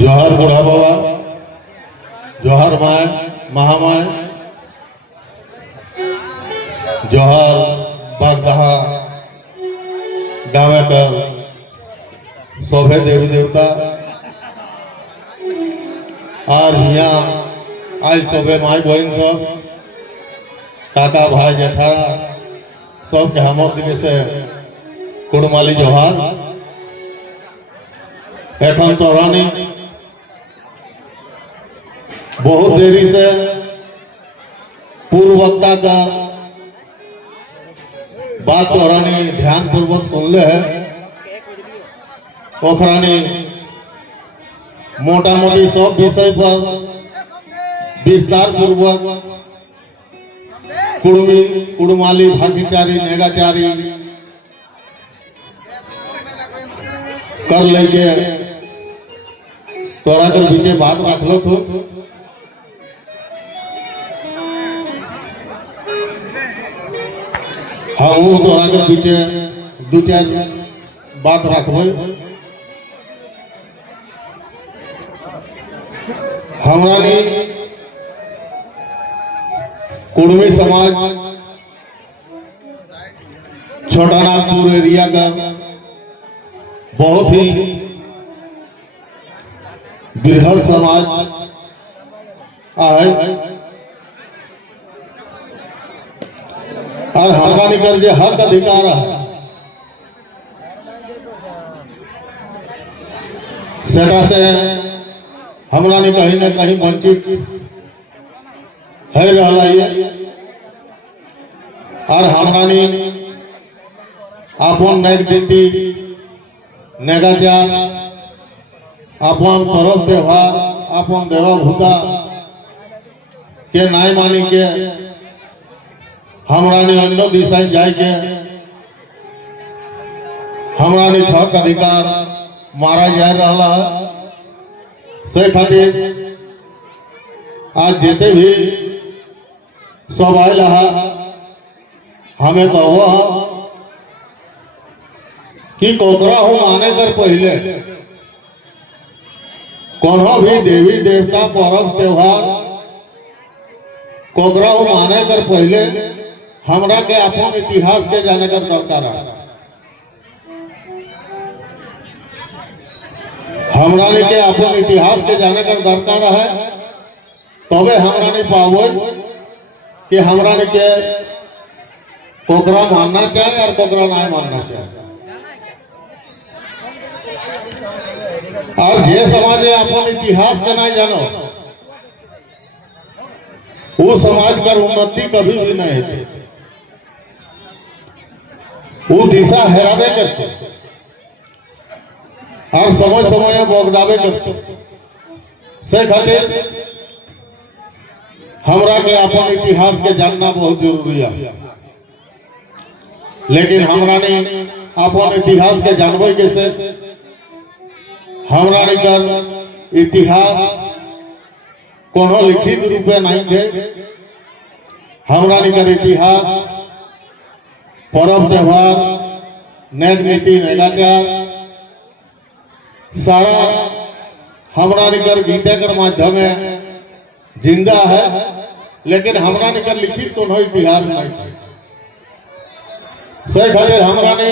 जोहार बूढ़ा बाबा, जोहार माय महामाय, जोहार बागदहा गावेकर सभे देवी देवता और हिया आज सभे माई बहन सब काका भाई जेठारा सबके हमर दिखे से कुड़माली जोहार। एखन तो रानी बहुत देरी से पूर्व वक्ता का बात तो रानी ध्यान पूर्वक सुन ले है। ओखरानी मोटा मोटी सब विषय पर विस्तार पूर्वक कुड़माली भागीचारी नेगाचारी कर लेके तोरा कर पीछे बात रख लो तो हम तोरा कर पीछे दो चार बात रखबे। हमारा कुड़मी समाज छोटा नागपुर एरिया का बहुत ही बृहद समाज है और हमारा निकर जो हक अधिकार है सेटा से हमरा ने कहीं न कहीं वंचित है रहा है और हमरा ने अपन नैक नीति नेगाचार अपन पर्व त्योहार अपन देवाभूता के नाई मानी के हमरा ने अन्य दिशा जाए के हमरा ने हक अधिकार मारा जा रहा है। से खातिर आज जिते भी सब आयल हमें कहो कि कोकरा हो माने कर पहले कोनो भी देवी देवता पर्व त्योहार कोकरा हो माने कर पहले हमरा के अपन इतिहास के जाने कर दरकार है। हमरा के अपन इतिहास के जाने कर दरकार है तबे हमरा नहीं पाओ कि हमरा के कोकरा मानना चाहिए और कोकरा नहीं मानना चाहिए। और जे समाज अपन इतिहास का नहीं जानो वो समाज का उन्नति कभी भी नहीं है, वो दिशा हेरावे करते और समय समय बोगदावे करते। से खातिर हमरा के अपन इतिहास के जानना बहुत जरूरी है। लेकिन हमरा ने अपन इतिहास के जानबे कैसे? हमरा ने कर इतिहास कोनो लिखित रूप में नहीं थे। हमरा ने कर इतिहास पर्व त्योहार नैक नीति नेगाचार सारा हमरा ने कर गीता कर माध्यम में जिंदा है। लेकिन हमरा ने कर लिखित कोनो इतिहास नहीं थे। सही खातिर हमरा ने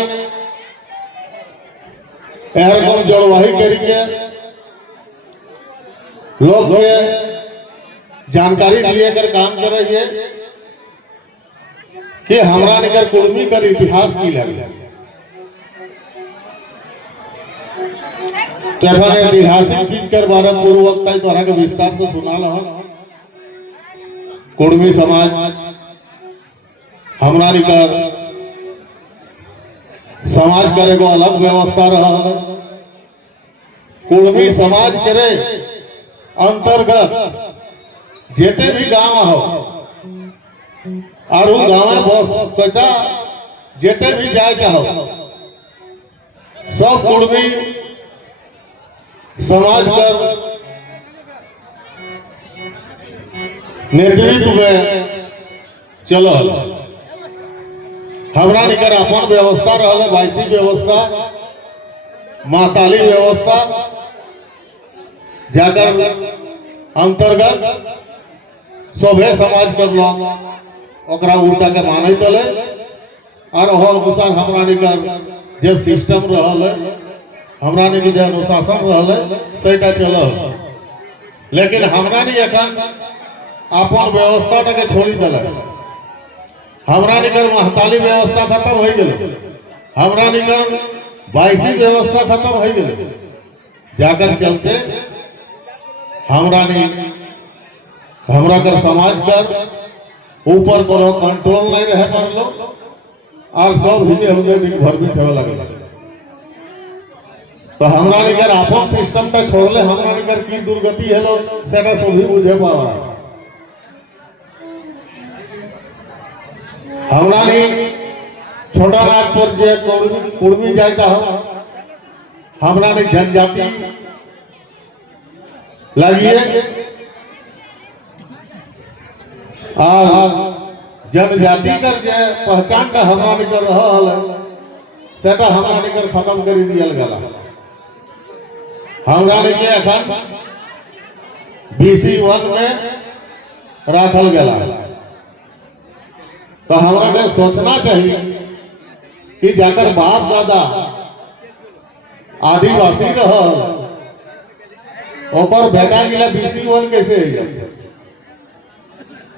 एहरकम जड़वाही करेंगे लोग के जानकारी दिए कर काम कर रही है कि हमरा ने कर कुड़मी कर इतिहास की लगे ऐतिहासिक चीज कर बारे पूर्व वक्ता तोहरा के विस्तार से सुना लो। कुड़मी समाज हमरा ने कर समाज करे को अलग व्यवस्था रहा। कुड़मी समाज करे अंतर्गत जेते भी गांव हो और गाँव बस कटा जेते भी जाए के हो सब कुड़मी समाज कर नेतृत्व में चलो। हमरा निकर अपन व्यवस्था रहा, वायसी व्यवस्था, माताली व्यवस्था जाकर अंतर्गत सभे समाज कर लोग ओकरा उल्टा के माने तले और हो अनुसार हमरानी का जे सिस्टम रहल है हमरानी के जे अनुशासन रहल है सेटा चलल। लेकिन हमरानी एखन अपन व्यवस्था के छोड़ी दिल। हमरानी कर महताली व्यवस्था खत्म हो गई, हमरानी कर बाईसी व्यवस्था खत्म हो गई। जाकर चलते हमरानी हमरा कर समाज कर ऊपर कोनो कंट्रोल नहीं रहे कर लो और सब हिंदे हुए दिन भर भी खेवे लगे। तो हमरानी कर अपन सिस्टम का छोड़ ले हमरानी कर की दुर्गति है लो सेटा सभी बुझे पावा। हमरानी छोटा नागपुर जे कुर्मी जाता हो हमरानी जनजाति लगिए जनजाति कर जे पहचान का हमरानी कर रहल सेटा हमरानी कर खत्म कर दियल गला। हमरानी के अखन BC1 में राखल गला। तो हमरा के सोचना चाहिए कि जाकर बाप दादा आदिवासी रहल ओकर बेटा गिला BC1 कैसे है?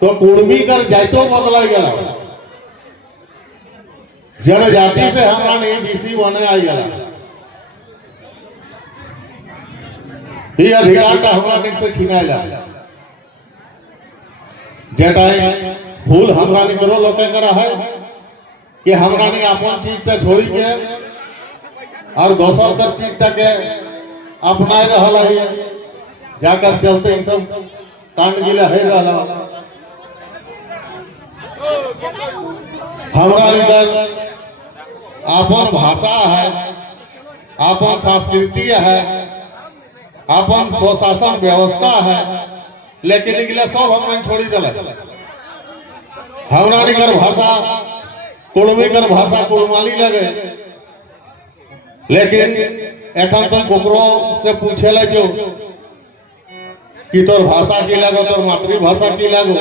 तो कुर्मी कर जातो बदला गया जनजाति से हमरा नहीं BC1 आई गया। ये अधिकार का हमरा नहीं से छीना ला जटाई फूल हमरा नहीं करो लोके करा है कि हमरा नहीं अपन चीज से छोड़ी के और दोसर कर चीज के अपनाए रहल है। जाकर चलते इन सब कांड गिला है रहल। हमरा नहीं कर अपन भाषा है, अपन संस्कृति है, अपन स्वशासन व्यवस्था है, लेकिन निकले सब हमने छोड़ी दिला। हमरा नहीं कर भाषा कुर्मी कर भाषा कुर्माली लगे, लेकिन एखन तक कोकरो से पूछे ले जो कि तोर भाषा की लगो तोर मातृभाषा की लगो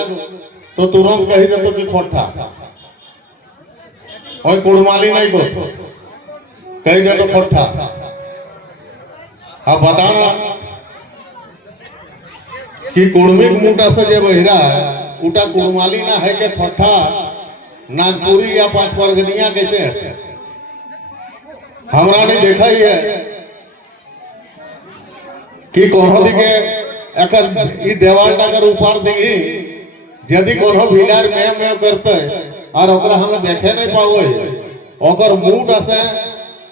तो तुरंत कही देतो कि खोटा और कुर्माली नहीं को कही देतो खोटा। अब बताना कि कुर्मी मुटा से जे बहिरा है उटा कुर्माली ना है के फट्ठा नागपुरी या पांच परगनिया कैसे है? हमरा ने देखा ही है कि कोनो दिके एकर ई देवाल टाकर ऊपर देगी यदि कोनो बिलार में करते और ओकरा हम देखे नहीं पावे ओकर मुंह से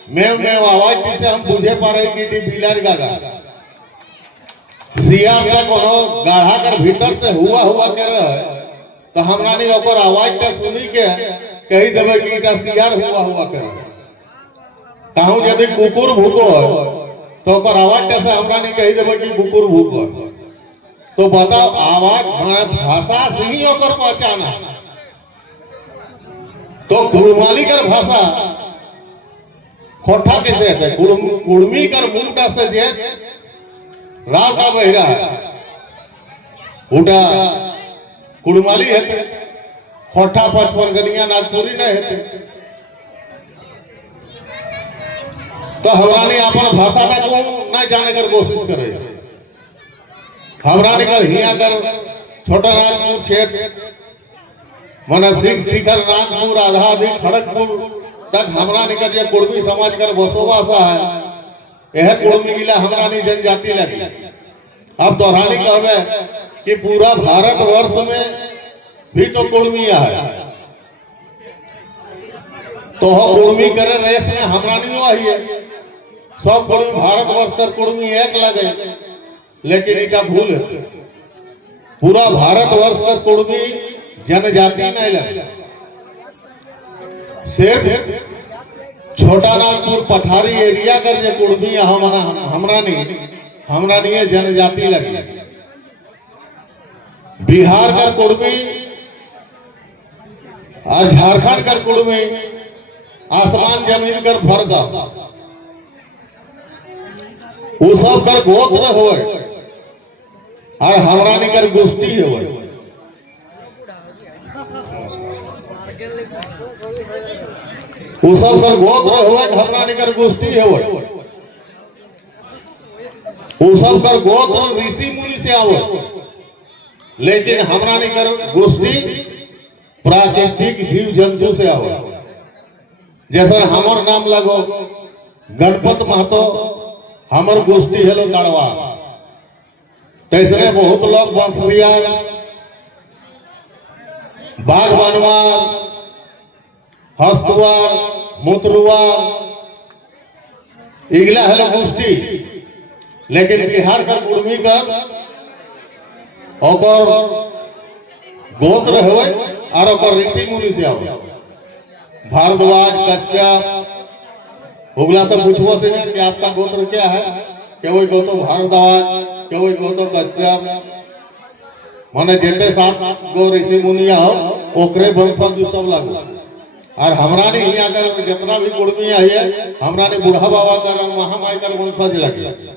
में आवाज से हम बुझे पारे कि टी बिलार गागा सियार का कोनो गाढ़ा कर भीतर से हुआ के रहे तो हमरा नहीं ओकर आवाज के सुनी के कही देबे कि इटा सियार हुआ के कहूं यदि कुकुर भूको तो ओकर आवाज से हमरा नहीं कही देबे कि कुकुर भूको। तो बताओ आवाज भाषा से ही ओकर पहचान है। तो कुर्माली कर भाषा खोटा कैसे है? कुर्मी कर मुंडा से जे राव का बहिरा उटा कुर्माली है खोटा पांच परगनिया नागपुरी नहीं है। तो हमरा ने अपन भाषा का को नहीं जाने कर कोशिश करे। हमरा ने कर हिया कर छोटा नागपुर क्षेत्र माना शिखर नागपुर आधाधिक खड़गपुर तक हमरा ने कर जे कुर्मी समाज कर बसोबासा है यह कुर्मी गिला हमरा ने जनजाति लगी। अब दोहरानी कहवे कि पूरा भारत वर्ष में भी तो कुर्मिया है तो हो कुर्मी करे रेस में हमरा नहीं आई है। सब कुर्मी भारत वर्ष कर कुर्मी एक लगे लेकिन इनका भूल है पूरा भारत वर्ष कर कुर्मी जनजाति नहीं लगे। सिर्फ छोटा नागपुर पठारी एरिया कर जे कुर्मी हमरा नहीं जनजाति लगी। बिहार का कुर्मी और झारखंड का कुर्मी आसमान जमीन कर फर्क वो सब कर गोत्र होए और हमरा निकर गोष्ठी है वो सब सर गोत्र हुआ हमरा निकर गोष्ठी है वो सब सर गोत्र ऋषि मुनि से आवे, लेकिन हमरा निकर गोष्ठी प्राकृतिक जीव जंतु से आवे। जैसा हमर नाम लगो गणपत महतो, हमर गोष्ठी हेलो कड़वा, तैसरे बहुत लोग बंसुरिया, बाघ बनवार, हस्तुआर, मूत्रुआर, इगला हेलो गोष्ठी। लेकिन बिहार का कुर्मी कर और गोत्र है और ऋषि मुनि से आओ। भारद्वाज, कश्यप, उगला से पूछो से कि आपका गोत्र क्या है, क्या वही गो तो भारद्वाज, क्या वही गो तो कश्यप, माने जेते साथ गो ऋषि मुनि हो ओकरे वंशज सब लागू। और हमरा ने यहाँ कर जितना भी कुर्मी आई है हमरा ने बूढ़ा बाबा कर महामाई कर वंशज लगे।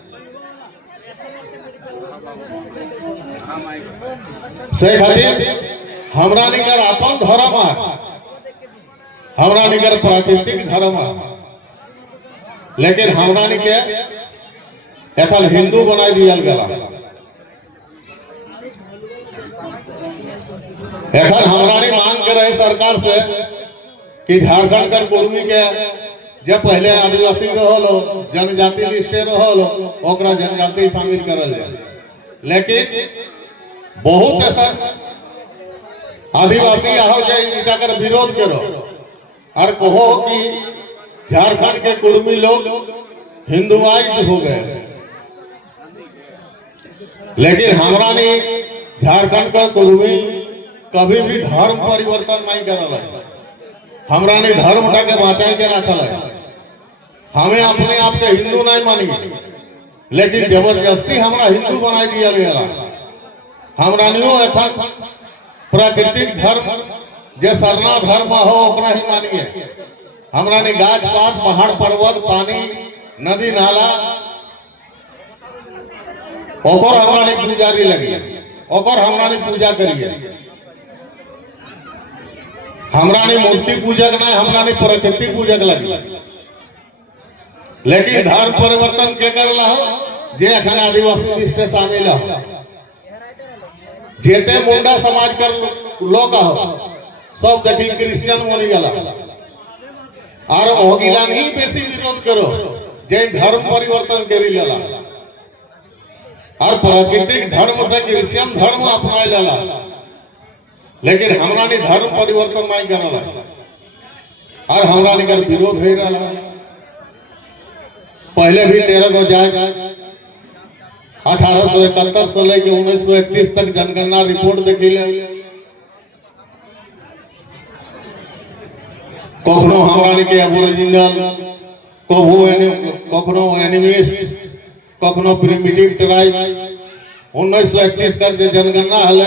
सही खातिर हमरा ने कर अपन धर्म है, हमरा ने कर प्राकृतिक धर्म है, लेकिन हमरा ने के एखन हिंदू बनाई दियल गला। एखन हमरा ने मांग कर रहे सरकार से कि झारखंड कर कुर्मी के जब पहले आदिवासी रहलो, जनजाति लिस्टे रहलो, ओकरा जनजाति शामिल करल जाए। लेकिन बहुत ऐसा आदिवासी आओ जाए इनका कर विरोध करो और कहो कि झारखंड के कुर्मी लोग हिंदुआइज हो गए। लेकिन हमरा ने झारखंड का कुर्मी कभी भी धर्म परिवर्तन नहीं करल है। हमरा ने धर्म के बचाए के रखल है। हमें अपने आप के हिंदू नहीं मानी, लेकिन जबरदस्ती हमरा हिंदू बनाई दिया गया। हमरा नियो एखन प्राकृतिक धर्म जे सरना धर्म हो ओकरा ही मानिए। हमरा ने गाछ पात, पहाड़ पर्वत, पानी, नदी नाला ओकर हमरा ने पुजारी लगी, ओकर हमरा ने पूजा करिए। हमरा ने मूर्ति पूजक नहीं, हमरा ने प्रकृति पूजक लगी। लेकिन धर्म परिवर्तन के करला हो जे अखन आदिवासी लिस्ट शामिल हो, जेते मुंडा समाज कर लोग हो सब देखी क्रिश्चियन बनी गला और ओगिला नहीं बेसी विरोध करो जे धर्म परिवर्तन करी लेला और प्राकृतिक धर्म से क्रिश्चियन धर्म अपनाए लेला। लेकिन हमरा ने धर्म परिवर्तन नहीं करला और हमरा ने कर विरोध हो रहा। पहले भी 13 को जाए 1871 से लेकर 1931 तक जनगणना रिपोर्ट देखी ले। कखनो हमरा ने के एबोरिजिनल, कखनो एनिमिस्ट, कखनो प्रिमिटिव ट्राइब। 1931 का जनगणना हल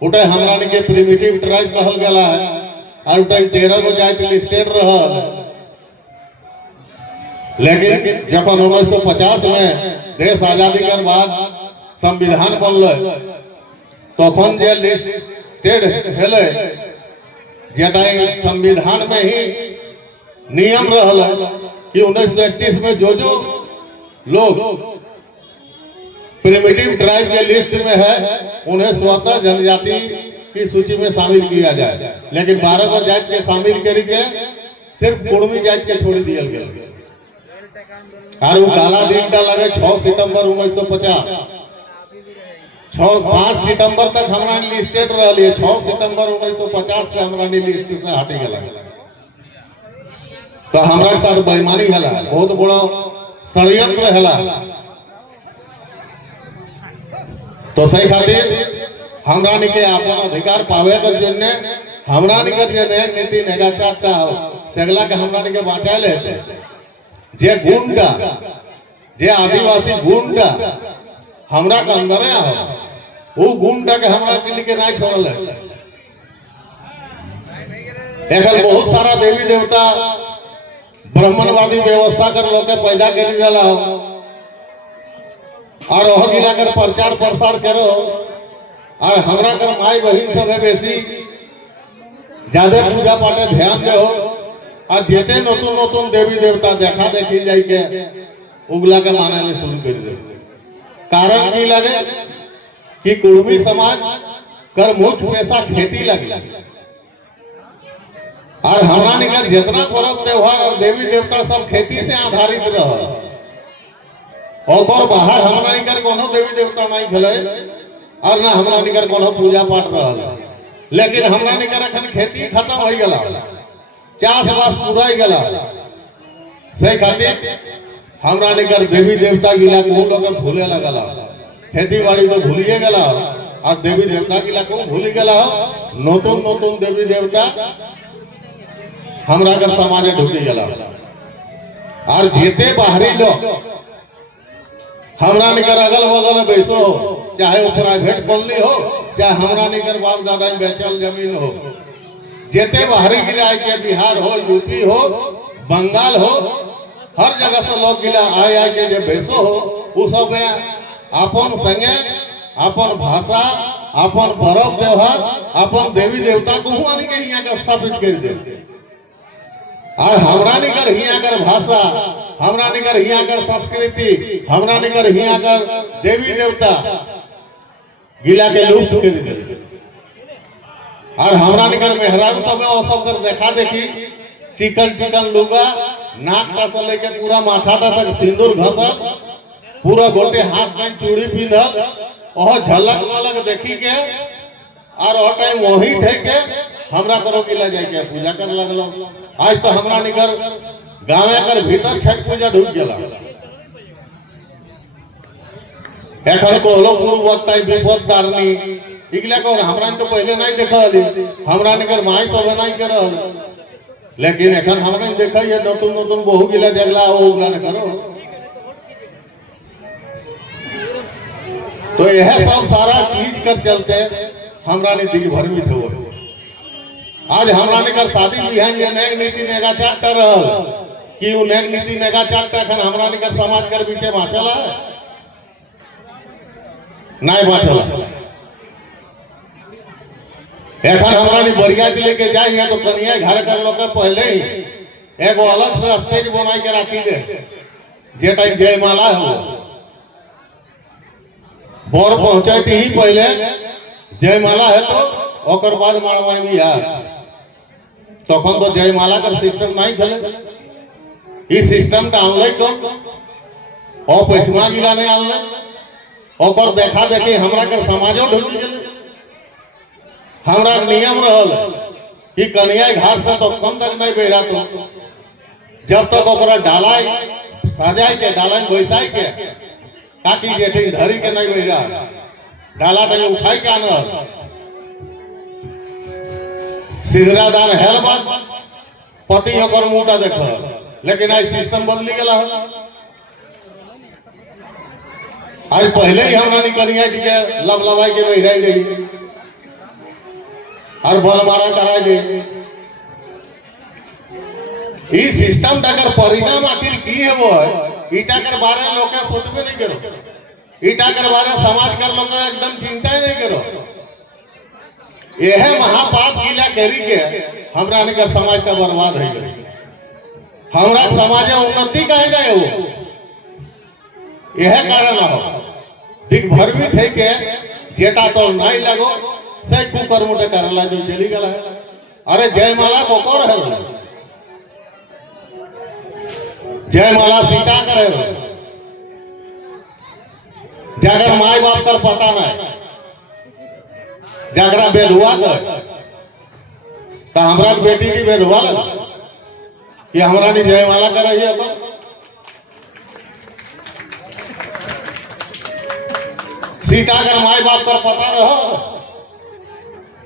उठे हमरा ने के प्रिमिटिव ट्राइब कहल गया है और उठे 13 को जाए लिस्टेड रहा। लेकिन जब 1950 में देश आजादी के बाद संविधान बनल तखन जे लिस्टेड हेले जेटा संविधान में ही नियम रहल कि 1931 में जो लोग प्रिमिटिव ट्राइब के लिस्ट में है उन्हें स्वतः जनजाति की सूची में शामिल किया जाए। लेकिन 12 को जाति के शामिल करके सिर्फ कुर्मी जाति के छोड़ दिया गया। और वो काला दिन का लगे 6 सितंबर 1950, 5 सितंबर तक हमरा लिस्टेड रही। 6 सितंबर 1950 से हमरा लिस्ट से हटे गया। तो हमरा के साथ बेईमानी हला, बहुत बड़ा षड्यंत्र हला। तो सही खातिर हमरा ने के अपन अधिकार पावे कर जन्ने हमरा ने कर जे नीति नेगा चाटा हो सेगला के हमरा ने के बचाए लेते। जे गुंडा, जे आदिवासी गुंडा हमरा के अंदर हो, वो गुंडा के हमरा के लिए नहीं छोड़ल है। एखन बहुत सारा देवी देवता ब्राह्मणवादी व्यवस्था कर लोग पैदा कर दिला हो। और वह गिला कर प्रचार प्रसार करो और हमरा कर माई बहन सब है बेसी ज्यादा पूजा पाठे ध्यान दे और जेते नतून नतून देवी देवता देखा देखी जाई के उगला के माने शुरू कर दे। कारण की लगे कि कुर्मी समाज कर मुख्य पेशा खेती लगे और हमरा निकर जितना पर्व त्योहार और देवी देवता सब खेती से आधारित रह और बाहर हमरा निकर कोनो देवी देवता नहीं खेले और ना हमरा निकर कोनो पूजा पाठ रह। लेकिन हमरा निकर अखन खेती खत्म हो गला, चाष बास पूरा ही गला से खातिर हमरा निकर देवी देवता गिला को लोग भूले लगला, खेती बाड़ी तो भूलिए गला और देवी देवता गिला को भूली गला। नतून नतून देवी देवता हमरा कर समाजे ढुकी गला और जेते बाहरी लोग हमरा निकर अगल बगल बैसो हो, चाहे वो प्राइवेट कॉलोनी हो चाहे हमरा निकर बाप दादा बेचल जमीन हो, जेते बाहरी गिला के बिहार हो यूपी हो बंगाल हो हर जगह से लोग गिला आए के जो बैसो हो वो सब अपन संगे अपन भाषा अपन पर्व त्योहार अपन देवी देवता को हुआ के यहाँ का स्थापित कर दे और हमरा निकर हिया कर भाषा हमरा निकर हिया कर संस्कृति हमरा निकर हिया कर देवी देवता गिला के लुप्त कर दे और हमरा निकर मेहरारू सब सब कर देखा देखी चिकन चिकन लुगा नाक टा से लेके पूरा माथा तक सिंदूर घसल पूरा गोटे हाथ में चूड़ी पिंधल और झलक मलक देखी के और वो टाइम मोहित है के हमरा करो गिला जाए के पूजा कर लगलो। आज तो हमरा निकर गाँव कर भीतर छठ पूजा ढूंढ गया एखन को लोग पूर्व वक्त विपद दारनी इगला को हमरा तो पहले नहीं देखा हमरा निकर माई सब नहीं कर लेकिन एखन हमरा देखा ये नतून नतून बहु गिला जगला उगला न करो। तो यह सब सारा चीज कर चलते हमरा ने दिल भरमित हो। आज हमरा निकर शादी बिहान ये नैग नीति नेगा चाट रहल कि उ नैग नीति नेगा चाट एखन हमरा निकर समाज कर बीचे बाचल है नहीं बाचल। एखन हमरा नि बरिया के लेके जाए तो कनिया घर कर लोग पहले ही एगो अलग से स्टेज बनाई के रखी दे जे टाइम जयमाला हो बोर पहुंचाती ही पहले जयमाला है तो ओकर बाद मारवाई बिहार तखन तो जयमाला का सिस्टम नहीं खेले ई सिस्टम डालले को ओ पैसमा गिला नहीं आनले ओकर देखा देखी हमरा कर समाजो ढुकी गेले। हमरा नियम रहल कि कन्या घर से तो कम तक नहीं बेरा तो जब तक ओकरा डालाई सजाई के डाला बैसाई के काटी जेठी धरी के नहीं बेरा डाला नहीं उठाई के आना सिंदूरा दान हेल बात पति ओकर मुंडा देख। लेकिन आज सिस्टम बदली गला आज पहले ही हमरा निकलिया के लब लबाई के बहिराई गई और बल मारा कराई दे। ई सिस्टम का परिणाम आखिर की है वो है ईटा कर बारे लोग सोचबे नहीं करो ईटा कर बारे समाज कर लोग एकदम चिंता ही नहीं करो। यह महापाप गिला करी के हमरा ने कर समाज का बर्बाद हो गई। हमरा समाज उन्नति कहे गए वो यह कारण हो दिख भरमित है के जेटा तो नहीं लगो से कुकर मोटे करला जो चली गला है। अरे जयमाला को कौन है जयमाला सीता करे जागर माई बाप कर पता नहीं जागरा बेधुआ कर तो हमरा बेटी की बेधुआ कि हमरा नहीं जयमाला कर रही है तो सीता कर माई बाप कर पता रहो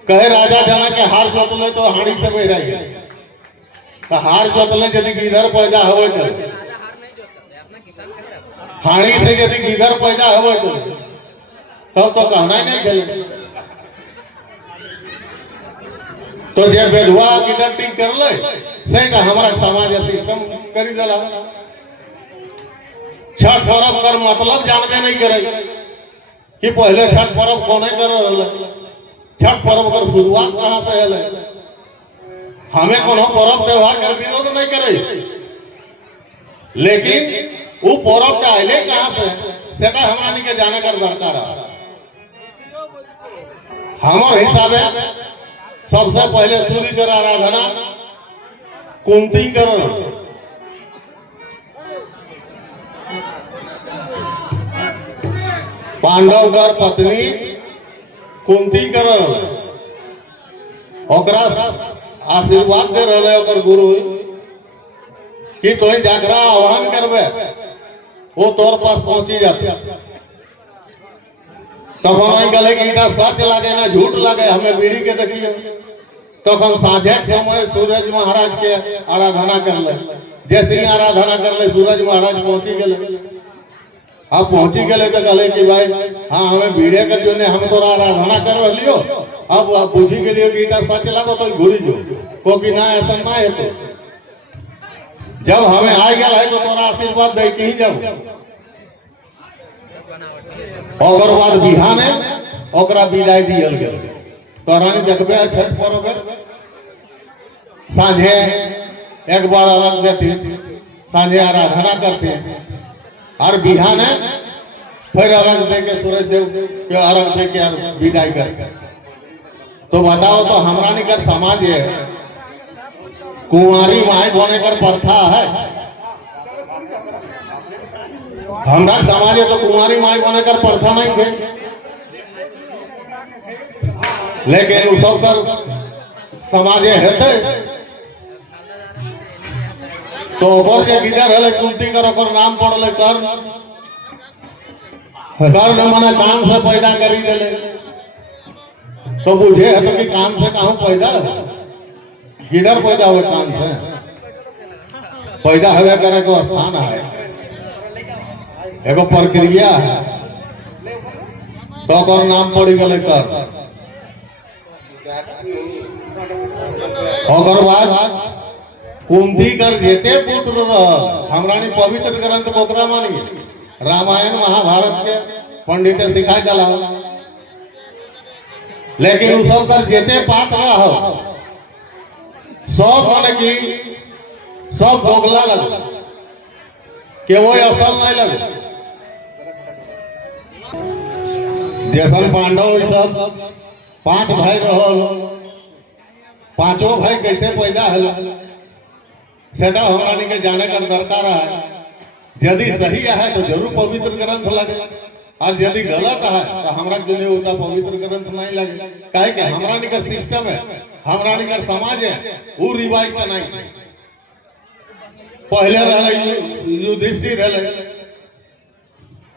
कहे राजा जना के हार जोतले तो हाड़ी से बह रही है तो हार जोतले यदि गिधर पैदा हो हाड़ी से यदि गिधर पैदा हो तब तो कहना ही नहीं गए तो जे बेधुआ गिधर ठीक कर ले से का हमारा समाज सिस्टम करी दला छठ पर्व कर मतलब जानबे नहीं करे कि पहले छठ पर्व कोने कर छठ पर्व कर शुरुआत कहाँ से है। हमें कोनो पर्व त्योहार कर विरोध नहीं करे, लेकिन वो पर्व के आइले कहाँ से सेटा हमारा के जाने कर दरकार है। हमारे हिसाब है सबसे पहले सूर्य कर आराधना कुंती कर पांडव कर पत्नी कुंती कर आशीर्वाद दे रहे ओकर गुरु कि तो जागरा आह्वान करबे वो तोर पास पहुंची जाते। तब हम गले कि सच लगे ना झूठ लगे हमें बीड़ी के देखिए। तब हम साझे समय सूरज महाराज के आराधना कर ले, जैसे ही आराधना कर ले सूरज महाराज पहुंची गए। अब पहुंची गए तो गले कि भाई हाँ हमें बीड़े कर जो ने हम तो आराधना कर रही हो। अब बुझी के लिए कि सच लगो तो घुरी जो क्योंकि ना ऐसा ना है। तो जब हमें आ गया है तो तोरा आशीर्वाद दे के ही जाओ। और बाद बिहाने ओकरा विदाई दियल गेल। तोरा ने देखबे छठ पर्व सांझे एक बार अलग देती सांझे आराधना करते और बिहाने फिर अर्घ दे के सूरज देव के अर्घ दे के विदाई करते। तो बताओ तो हमरा निकर समाज है कुंवारी माई होने कर प्रथा है। हमरा समाज है तो कुंवारी माई होने कर प्रथा नहीं है, लेकिन उ सब कर समाज हेते तो ओकर के गिदर हले कुंती कर ओकर नाम पड़ले कर न मने काम से पैदा करी देले। तो बुझे है तो कि काम से कहूं पैदा गिदर पैदा हुए काम से पैदा हवे करे को स्थान है एगो प्रक्रिया है। तो ओकर नाम पड़ी गले कर। ओकर बाद कुंती कर जेते पुत्र हमरानी पवित्र ग्रंथ बोकरा मानी रामायण महाभारत के पंडित सिखाए चला, लेकिन उ सब कर जेते पात्र हो सब मन की सब दोगला लग के वो असल नहीं लगे। जैसन पांडव सब 5 भाई रहो, पांचों भाई कैसे पैदा है सेटा हमारा के जाने का दरकार है। यदि सही है तो जरूर पवित्र ग्रंथ लगे और यदि गलत है तो हमरा जो उल्टा पवित्र ग्रंथ नहीं लगे। कहे कि हमरा निकर सिस्टम है, हमरा निकर समाज है, वो रिवाज का नहीं। पहले रहे युधिष्ठिर रहे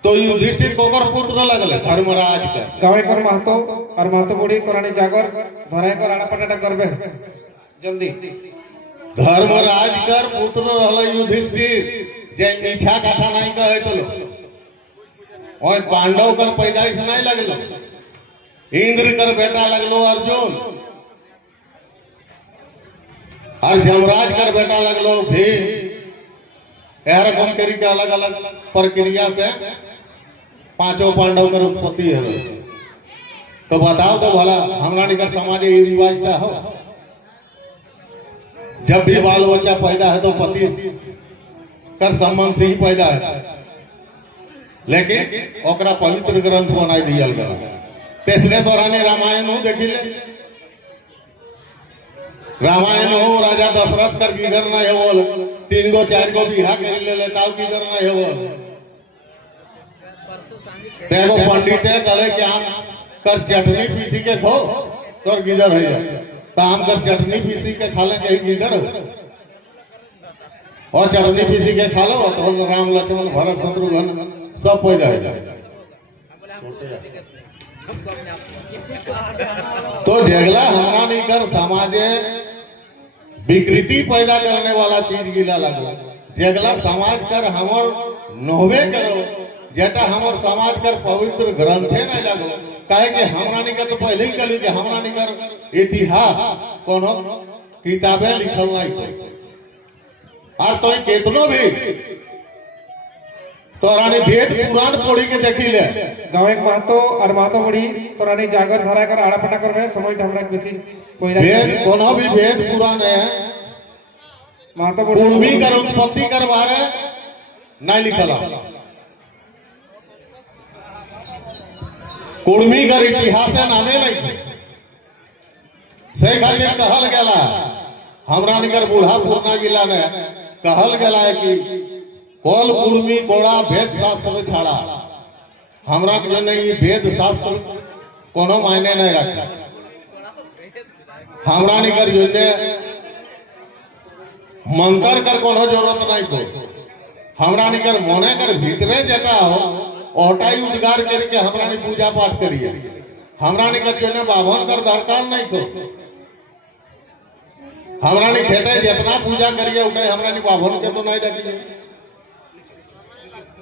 तो युधिष्ठिर कोकर पुत्र लगले धर्मराज के गावे कर महतो और महतो बुढ़ी तोरानी जागर धराय कर आना पटाटा करबे जल्दी। धर्मराज कर पुत्र रहले युधिष्ठिर जे मीठा काठा नहीं कहे तो और पांडव कर पैदाइश नहीं लगलो। इंद्र कर बेटा लगलो अर्जुन और जमराज कर बेटा लगलो भीम। यार कम करी के अलग अलग प्रक्रिया से पांचों पांडव कर उत्पत्ति है। तो बताओ तो भला हमरा निकर समाज ये रिवाज का हो। जब भी बाल बच्चा पैदा है तो पति कर संबंध से ही पैदा है, लेकिन ओकरा पवित्र ग्रंथ बनाई दिया गया। तेसरे दौरान रामायण हो देखी ले रामायण हो राजा दशरथ कर किधर नहीं हो 3 गो 4 गो बिहा कर ले लेताओ किधर नहीं हो। तेगो पंडित कहे कि आम कर चटनी पीसी के खो तोर गिदर है जाए तो आम कर चटनी पीसी के खा ले कहीं गिदर हो और चटनी पीसी के खा लो तो राम लक्ष्मण भरत शत्रुघ्न सब पैदा हो जाए। तो जगला हमरा नहीं कर समाजे विकृति पैदा करने वाला चीज गिला लगा। जगला समाज कर हमर नोहबे करो जेटा हमर समाज कर पवित्र ग्रंथे नहीं लगो। कहे कि हमरा नहीं कर तो पहले ही कही कि हमरा नहीं कर इतिहास कोनो किताबें लिखल नहीं और तो केतनो भी तोरानी भेद पुराण पढ़ी के देखिले গাঁয়ের মাহাতো আর মাহাতো বুড়ি তোরানি জাগর ধরায় করে আড়াপাটা করবে সময়টা আমরা বেশি কইরা भेद कोनो भी भेद पुराण है মাহাতো বুড়ি कुर्मी कर उत्पत्ति कर बारे नहीं लिखला कुर्मी कर इतिहास नामे नहीं से खातिर कहल गेला हमरा निकर बूढ़ा पूर्णा जिला ने कहल गेला है कि कोल कुर्मी कोड़ा भेद शास्त्र में छाड़ा हमरा के नहीं ये भेद शास्त्र कोनो मायने नहीं रखता हमरा निकर योजने मंत्र कर कोनो जरूरत नहीं को हमरा निकर मोने कर भीतरे जटा हो ओटाई उद्गार करके हमरा ने पूजा पाठ करिए हमरा निकर जोने बाभन कर दरकार नहीं को हमरा ने खेते जितना पूजा करिए उठाई हमरा ने बाभन के तो नहीं डाकिए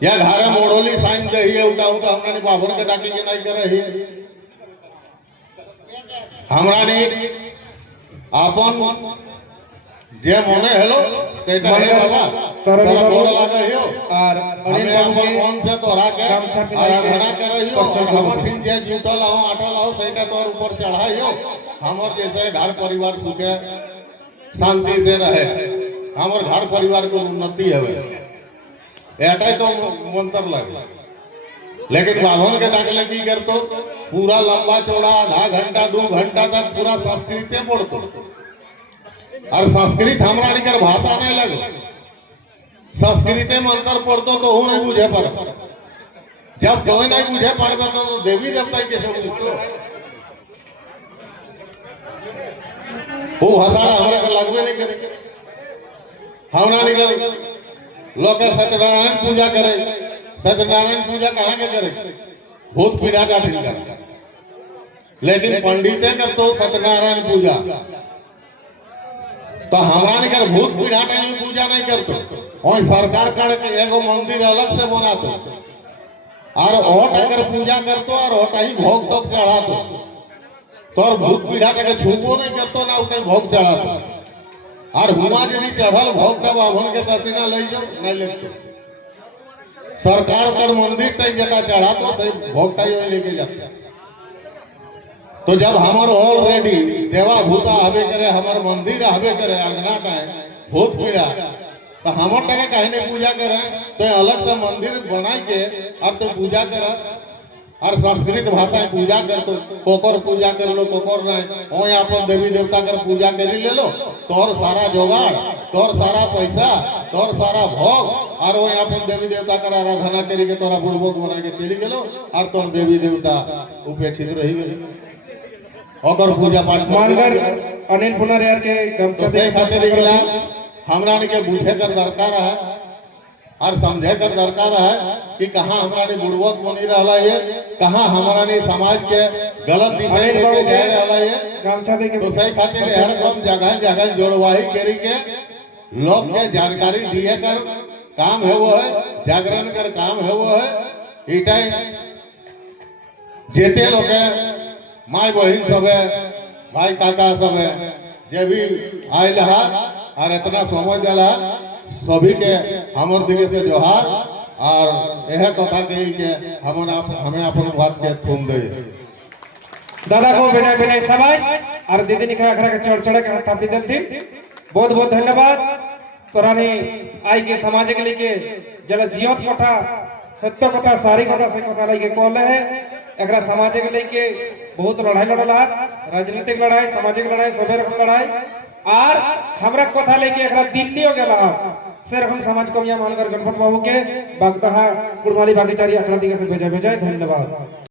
या घरे मोड़ोली साइन दही उठाऊ तो हमरा ने बाभन के डाकी के नहीं करे ही हमरा ने आपन जे मोने हेलो सेटा हे बाबा तोरा बोल लागे हियो আর हमें अपन कौन से तोरा के आराधना करे हियो और हमर फिन जे जुटल हो आटल हो सेटा तोर ऊपर चढ़ाइयो हमर जैसे घर परिवार सुखे शांति से रहे हमर घर परिवार को उन्नति हवे एटा तो मंत्र लगे लेकिन बाभन के डाकले की करतो पूरा लंबा चौड़ा आधा घंटा 2 घंटा तक पूरा संस्कृत पढ़तो और संस्कृत हमरा निकर भाषा नहीं लगे संस्कृत मंत्र पढ़तो तो हूँ नहीं बुझे पर जब कोई नहीं बुझे पारबे तो देवी देवता कैसे बुझतो वो भाषा हमरा के लगबे नहीं करे हमरा निकर लोग सत्यनारायण पूजा करे सत्यनारायण पूजा कहाँ के करे भूत पीड़ा का ठीक करे लेकिन पंडित करतो सत्यनारायण पूजा तो हमरा निकर भूत पीड़ा का पूजा नहीं करतो और सरकार कर के एगो मंदिर अलग से बनातो और ओट अगर पूजा करतो और ओट ही भोग तो चढ़ातो तो भूत पीड़ा के छूबो नहीं करतो ना उठे भोग चढ़ातो और हुआ यदि चढ़ल भोग का बाभन के पसीना ले जाओ नहीं लेते सरकार कर मंदिर तक जटा चढ़ातो सही भोग टाई लेके जाते तो जब हमार ऑलरेडी देवा भूता आवे करे हमार मंदिर आवे करे अंगना का भूत पीड़ा तो हमर टके कहीं नहीं पूजा करे तो अलग से मंदिर बनाई के और तो पूजा करे और संस्कृत भाषा में पूजा कर तो कोकर पूजा कर लो कोकर नहीं ओ यहाँ पर देवी देवता कर पूजा करी ले लो तोर सारा जोगाड़ तोर सारा पैसा तोर सारा भोग और वो यहाँ पर देवी देवता कर आराधना करी के तोरा बुड़बोक बना के चली गेलो और तोर देवी देवता उपेक्षित रही गई ओकर पूजा पाठ मानगर अनिल पुनरियार के गमछा से खातिर इगला हमरा ने के बुझे कर दरकार है और समझे कर दरकार है कि कहाँ हमरा ने बुड़बक बनी रहा है कहाँ हमरा ने समाज के गलत दिशा लेके जा रहा है गमछा दे के तो सही खातिर हर कम जगह जगह जोड़वाही करी के लोग के जानकारी दिए कर काम है वो है जागरण कर काम है वो है इटाई जेते लोग माय बहन सब है भाई काका सब है जे भी आयल है और इतना समझ दिला सभी के हमर दिल से जोहार और यह कथा कही के हमें अपन बात के थूम दे दादा को बेजाय बेजाय शाबाश और दीदी ने खरा के चढ़ चढ़ के थापी देती बहुत बहुत धन्यवाद तोरानी आई के समाज के लेके जला जियत कथा सत्य कथा सारी कथा से कथा लेके कहले है एकरा समाज के लेके बहुत लड़ाई लड़ला राजनीतिक लड़ाई सामाजिक लड़ाई सबे रकम लड़ाई और हमरा कथा लेके एकरा दिल्ली हो गेला सिर्फ हम समाज को यहाँ मानकर गणपत बाबू के बागदहा कुड़माली बागीचारी अखड़ा दिखे से भेजा धन्यवाद।